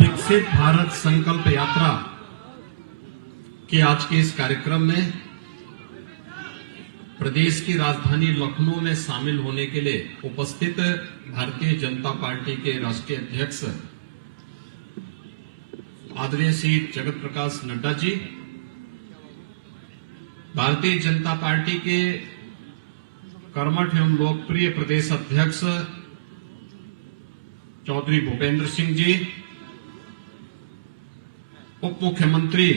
विकसित भारत संकल्प यात्रा के आज के इस कार्यक्रम में प्रदेश की राजधानी लखनऊ में शामिल होने के लिए उपस्थित भारतीय जनता पार्टी के राष्ट्रीय अध्यक्ष आदरणीय श्री जगत प्रकाश नड्डा जी, भारतीय जनता पार्टी के कर्मठ एवं लोकप्रिय प्रदेश अध्यक्ष चौधरी भूपेंद्र सिंह जी, उप मुख्यमंत्री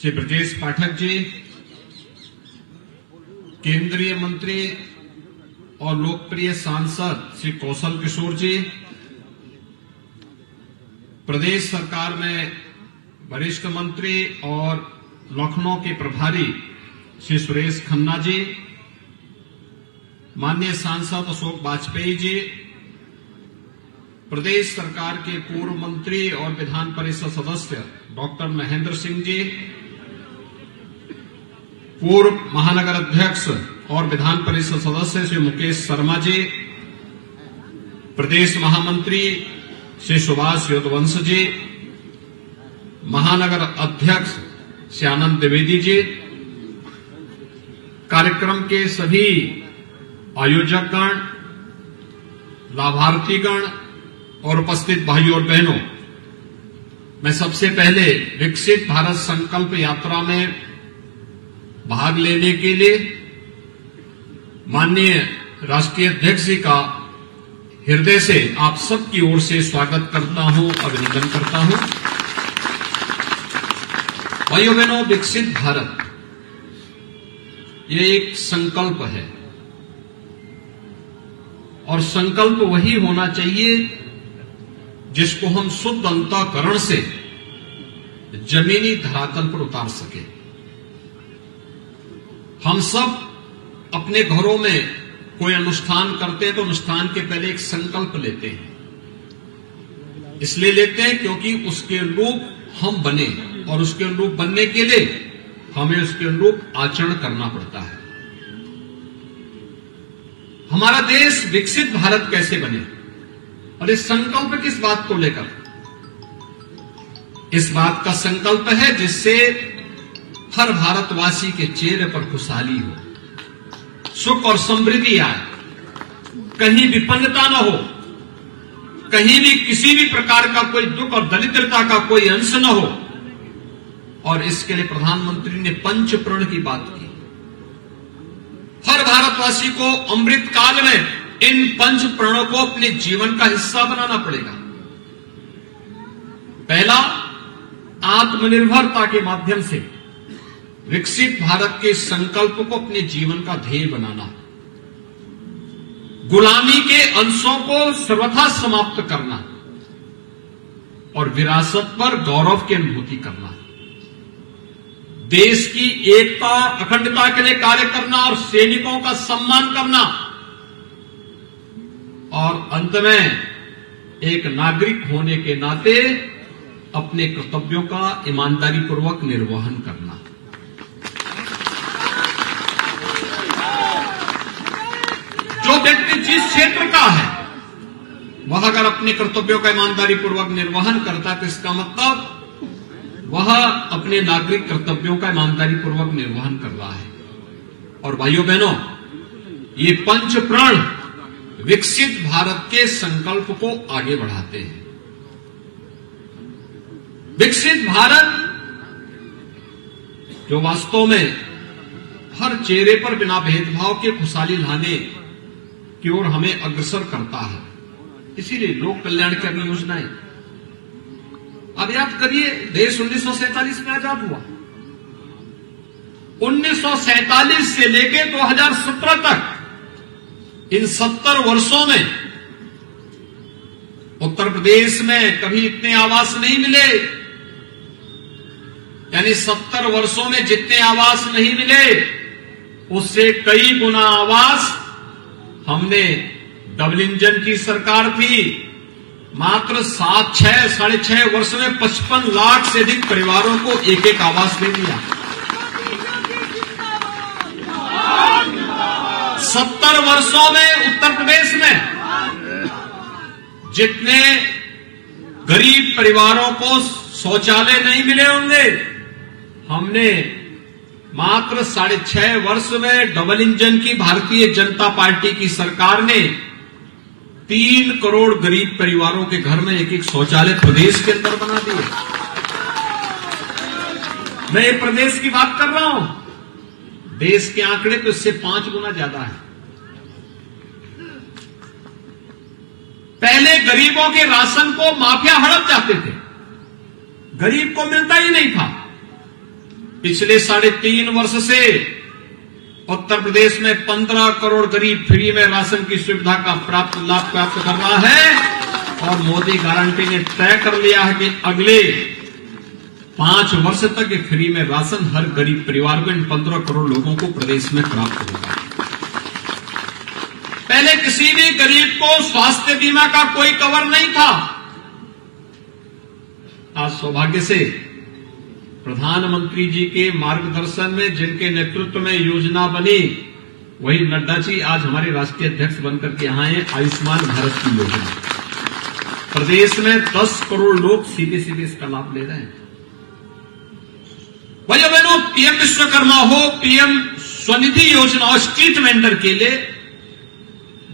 श्री ब्रजेश पाठक जी, केंद्रीय मंत्री और लोकप्रिय सांसद श्री कौशल किशोर जी, प्रदेश सरकार में वरिष्ठ मंत्री और लखनऊ के प्रभारी श्री सुरेश खन्ना जी, माननीय सांसद अशोक वाजपेयी जी, प्रदेश सरकार के पूर्व मंत्री और विधान परिषद सदस्य डॉक्टर महेंद्र सिंह जी, पूर्व महानगर अध्यक्ष और विधान परिषद सदस्य श्री मुकेश शर्मा जी, प्रदेश महामंत्री श्री सुभाष योदवंश जी, महानगर अध्यक्ष श्री आनंद द्विवेदी जी, कार्यक्रम के सभी आयोजकगण, लाभार्थीगण और उपस्थित भाइयों और बहनों, मैं सबसे पहले विकसित भारत संकल्प यात्रा में भाग लेने के लिए माननीय राष्ट्रीय अध्यक्ष जी का हृदय से आप सबकी ओर से स्वागत करता हूं, अभिनंदन करता हूं। भाइयों बहनों, विकसित भारत ये एक संकल्प है और संकल्प वही होना चाहिए जिसको हम शुद्ध अंतःकरण से जमीनी धरातल पर उतार सके। हम सब अपने घरों में कोई अनुष्ठान करते हैं तो अनुष्ठान के पहले एक संकल्प लेते हैं। इसलिए लेते हैं क्योंकि उसके अनुरूप हम बने और उसके अनुरूप बनने के लिए हमें उसके अनुरूप आचरण करना पड़ता है। हमारा देश विकसित भारत कैसे बने और इस संकल्प किस बात को लेकर? इस बात का संकल्प है जिससे हर भारतवासी के चेहरे पर खुशहाली हो, सुख और समृद्धि आए, कहीं विपन्नता न हो, कहीं भी किसी भी प्रकार का कोई दुख और दरिद्रता का कोई अंश न हो। और इसके लिए प्रधानमंत्री ने पंच प्रण की बात की। हर भारतवासी को अमृत काल में इन पंच प्रणों को अपने जीवन का हिस्सा बनाना पड़ेगा। पहला, आत्मनिर्भरता के माध्यम से विकसित भारत के संकल्प को अपने जीवन का ध्येय बनाना, गुलामी के अंशों को सर्वथा समाप्त करना और विरासत पर गौरव की अनुभूति करना, देश की एकता अखंडता के लिए कार्य करना और सैनिकों का सम्मान करना और अंत में एक नागरिक होने के नाते अपने कर्तव्यों का ईमानदारी पूर्वक निर्वहन करना। जो व्यक्ति जिस क्षेत्र का है वह अगर अपने कर्तव्यों का ईमानदारी पूर्वक निर्वहन करता है तो इसका मतलब वह अपने नागरिक कर्तव्यों का ईमानदारी पूर्वक निर्वहन कर रहा है। और भाइयों बहनों, ये पंच प्रण विकसित भारत के संकल्प को आगे बढ़ाते हैं। विकसित भारत जो वास्तव में हर चेहरे पर बिना भेदभाव के खुशहाली लाने की ओर हमें अग्रसर करता है। इसीलिए लोक कल्याण की अन्य योजनाएं। अब याद करिए, देश 1947 में आजाद हुआ। 1947 से लेकर 2017 तक इन 70 वर्षों में उत्तर प्रदेश में कभी इतने आवास नहीं मिले। यानी 70 वर्षों में जितने आवास नहीं मिले उससे कई गुना आवास हमने, डबल इंजन की सरकार थी, मात्र साढ़े छह वर्ष में 55 लाख से अधिक परिवारों को एक एक आवास दे दिया। 70 वर्षों में उत्तर प्रदेश में जितने गरीब परिवारों को शौचालय नहीं मिले होंगे, हमने मात्र 6.5 वर्ष में डबल इंजन की भारतीय जनता पार्टी की सरकार ने 3 करोड़ गरीब परिवारों के घर में एक शौचालय प्रदेश के अंदर बना दिए। मैं ये प्रदेश की बात कर रहा हूं, देश के आंकड़े तो इससे 5 गुना ज्यादा है। पहले गरीबों के राशन को माफिया हड़प जाते थे, गरीब को मिलता ही नहीं था। पिछले 3.5 वर्ष से उत्तर प्रदेश में 15 करोड़ गरीब फ्री में राशन की सुविधा का लाभ प्राप्त कर रहा है और मोदी गारंटी ने तय कर लिया है कि अगले 5 वर्ष तक ये फ्री में राशन हर गरीब परिवार को, इन 15 करोड़ लोगों को प्रदेश में प्राप्त होगा। पहले किसी भी गरीब को स्वास्थ्य बीमा का कोई कवर नहीं था। आज सौभाग्य से प्रधानमंत्री जी के मार्गदर्शन में, जिनके नेतृत्व में योजना बनी, वही नड्डा जी आज हमारे राष्ट्रीय अध्यक्ष बनकर के यहां हैं। आयुष्मान भारत की योजना प्रदेश में 10 करोड़ लोग सीधे सीधे इसका लाभ ले रहे हैं। भाइयों बहनों, पीएम विश्वकर्मा हो, पीएम स्वनिधि योजना हो स्ट्रीट वेंडर के लिए,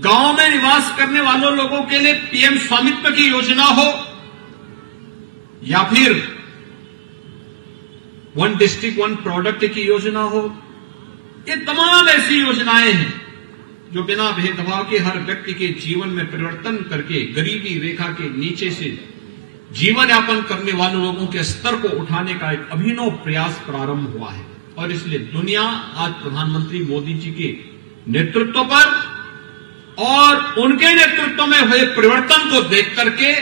गांव में निवास करने वालों लोगों के लिए पीएम स्वामित्व की योजना हो, या फिर 1 डिस्ट्रिक्ट 1 प्रोडक्ट की योजना हो, ये तमाम ऐसी योजनाएं हैं जो बिना भेदभाव के हर व्यक्ति के जीवन में परिवर्तन करके गरीबी रेखा के नीचे से जीवन यापन करने वाले लोगों के स्तर को उठाने का एक अभिनव प्रयास प्रारंभ हुआ है। और इसलिए दुनिया आज प्रधानमंत्री मोदी जी के नेतृत्व पर और उनके नेतृत्व में हुए परिवर्तन को देख करके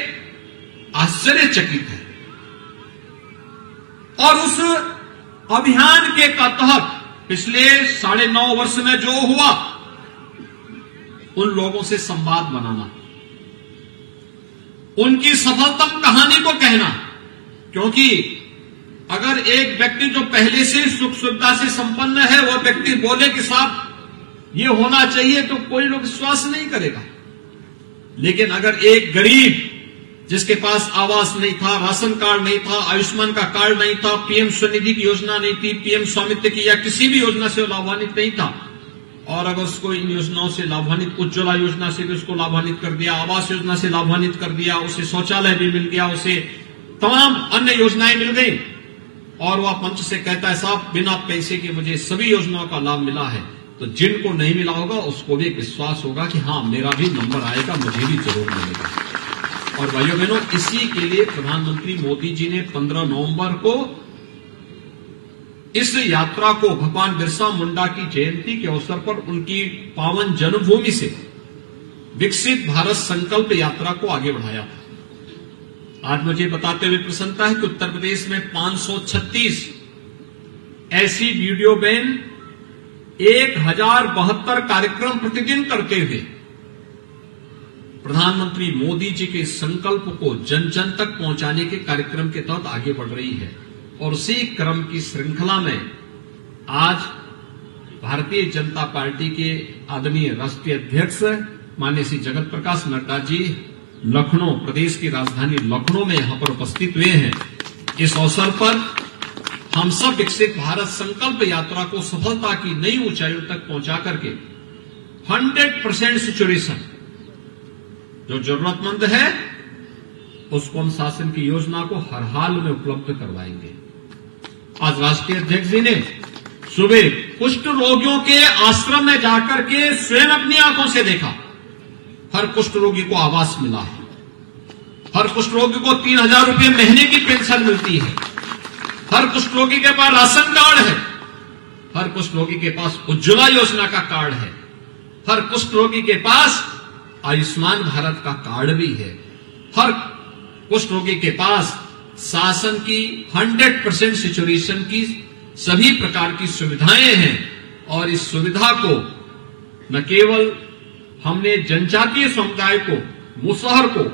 आश्चर्यचकित है। और उस अभियान के तहत पिछले 9.5 वर्ष में जो हुआ, उन लोगों से संवाद बनाना, उनकी सफलतम कहानी को कहना, क्योंकि अगर एक व्यक्ति जो पहले से सुख सुविधा से संपन्न है, वह व्यक्ति बोले कि साहब ये होना चाहिए, तो कोई लोग विश्वास नहीं करेगा। लेकिन अगर एक गरीब जिसके पास आवास नहीं था, राशन कार्ड नहीं था, आयुष्मान का कार्ड नहीं था, पीएम स्वनिधि की योजना नहीं थी, पीएम स्वामित्व की या किसी भी योजना से लाभान्वित नहीं था, और अगर उसको इन योजनाओं से लाभान्वित, उज्ज्वला योजना से भी उसको लाभान्वित कर दिया, आवास योजना से लाभान्वित कर दिया, उसे शौचालय भी मिल गया, उसे तमाम अन्य योजनाएं मिल गई, और वह मंच से कहता है साहब बिना पैसे के मुझे सभी योजनाओं का लाभ मिला है, तो जिनको नहीं मिला होगा उसको भी एक विश्वास होगा कि हाँ मेरा भी नंबर आएगा, मुझे भी जरूर मिलेगा। और भाइयों बहनों, इसी के लिए प्रधानमंत्री मोदी जी ने 15 नवंबर को इस यात्रा को भगवान बिरसा मुंडा की जयंती के अवसर पर उनकी पावन जन्मभूमि से विकसित भारत संकल्प यात्रा को आगे बढ़ाया था। आज मुझे बताते हुए प्रसन्नता है कि उत्तर प्रदेश में 536 ऐसी वीडियो वैन 1072 कार्यक्रम प्रतिदिन करते हुए प्रधानमंत्री मोदी जी के संकल्प को जन जन तक पहुंचाने के कार्यक्रम के तहत आगे बढ़ रही है। और उसी क्रम की श्रृंखला में आज भारतीय जनता पार्टी के आदरणीय राष्ट्रीय अध्यक्ष माननीय श्री जगत प्रकाश नड्डा जी लखनऊ, प्रदेश की राजधानी लखनऊ में यहां पर उपस्थित हुए हैं। इस अवसर पर हम सब विकसित भारत संकल्प यात्रा को सफलता की नई ऊंचाइयों तक पहुंचा करके 100% सिचुएशन जो जरूरतमंद है उसको हम शासन की योजना को हर हाल में उपलब्ध करवाएंगे। आज राष्ट्रीय अध्यक्ष जी ने सुबह कुष्ठ रोगियों के आश्रम में जाकर के स्वयं अपनी आंखों से देखा, हर कुष्ठ रोगी को आवास मिला है, हर कुष्ठ रोगी को 3000 रुपये महीने की पेंशन मिलती है, हर कुष्ठ रोगी के पास राशन कार्ड है, हर कुष्ठ रोगी के पास उज्ज्वला योजना का कार्ड है, हर कुष्ठ रोगी के पास आयुष्मान भारत का कार्ड भी है, हर कुष्ठ रोगी के पास शासन की 100% सिचुएशन की सभी प्रकार की सुविधाएं हैं। और इस सुविधा को न केवल हमने जनजातीय समुदाय को, मुसहर को,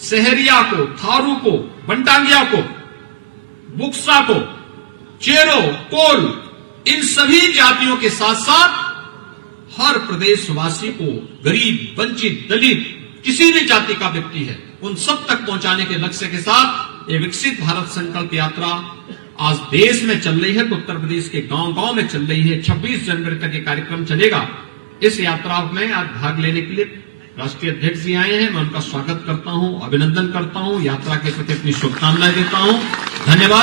सहरिया को, थारू को, बंटांगिया को, बुक्सा को, चेरो, कोल, इन सभी जातियों के साथ साथ हर प्रदेशवासी को, गरीब, वंचित, दलित, किसी भी जाति का व्यक्ति है, उन सब तक पहुंचाने के लक्ष्य के साथ ये विकसित भारत संकल्प यात्रा आज देश में चल रही है, तो उत्तर प्रदेश के गांव-गांव में चल रही है। 26 जनवरी तक ये कार्यक्रम चलेगा। इस यात्रा में आज भाग लेने के लिए राष्ट्रीय अध्यक्ष जी आए हैं। मैं उनका स्वागत करता हूं, अभिनंदन करता हूं, यात्रा के प्रति अपनी शुभकामनाएं देता हूं। धन्यवाद।